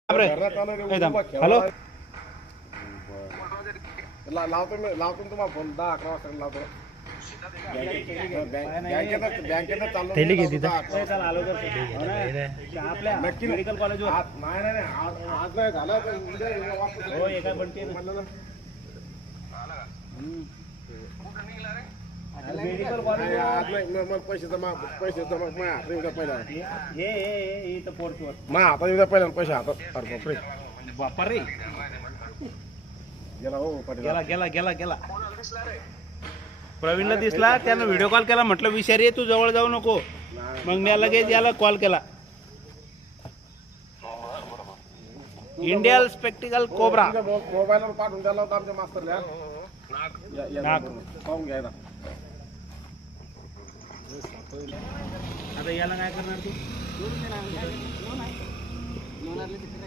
Hello लावतो तुम्हाला phone 10-11 वाजता लावतो. बँकेत चाललो थैली घेतली नक्की मेडिकल कॉलेज नाही आज नाही झालं तर उद्या म्हणलं ना. मेडिकल कॉलेज आज नाही मग पैसे जमा माझ्या हातात येऊ द्या पहिला. हे इथं पोर्टवर माझ्या हातात येऊ द्या पहिला पैसे हातात. अरे बापरे बापा रे गेला हो पाटील. गेला प्रवीणला दिसला, त्यानं व्हिडिओ कॉल केला, म्हटलं विषारी आहे तू जवळ जाऊ नको. मग मी लगेच याला कॉल केला. इंडियल स्पेक्टिकल कोब्रा मोबाईलवर पाठवून द्यायला होता आमच्या मास्तरला. पाहून घ्यायला आता याला काय करणार तू?